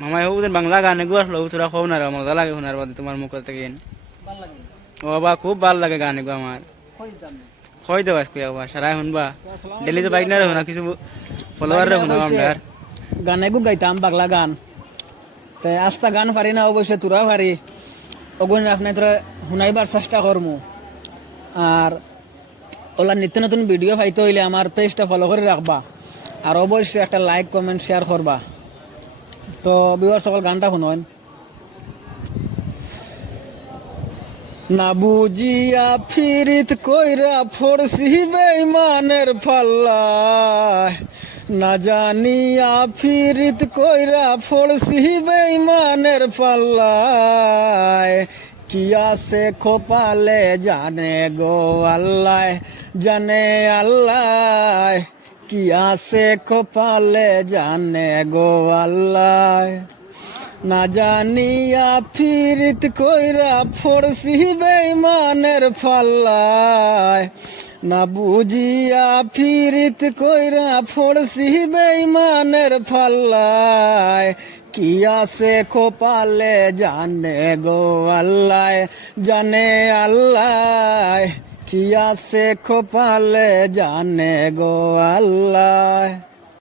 মামাই হবুদের বাংলা গান এগুলো আসলো তোরা খো না মজা লাগে শোনার বাদে তোমার মুখ থেকে ও বাবা খুব ভালো লাগে গান এগুলো আমার। কই দাম হয় দেবা আজকে বাবা সারাই শুনবা। ডেলি তো বাইক না শোনা কিছু ফলোয়ার রে শোনা আমার গান এগু গাইতাম বাংলা গান। তাই আস্তা গান পারি না অবশ্যই তোরা পারি ওগুন আপনি তোরা শুনাইবার চেষ্টা করমু আর ওলা নিত্য নতুন ভিডিও পাইতে হইলে আমার পেজটা ফলো করে রাখবা আর অবশ্যই একটা লাইক কমেন্ট শেয়ার করবা তো বিবার সকল গানটা শুনুন না বুঝিয়া ফিরিত কইরা ফোরসি বেইমানের পাল্লায় না জানিয়া ফিরিত কইরা ফোরসি বেইমানের পাল্লায় কি আছে খোপালে জানে গো আল্লাহ, জানে আল্লাহ। কি আছে খোপালে জানে গো আল্লাহ? না জানিয়া ফিরিত কইরা ফোরসি বেইমানের ফাল্লায়। না বুঝিয়া ফিরিত কইরা ফোরসি বেইমানের ফাল্লায়। কি আছে খোপালে জানে গো আল্লাহ? জানে আল্লাহ। কি আছে খোপালে জানে গো আল্লাহ?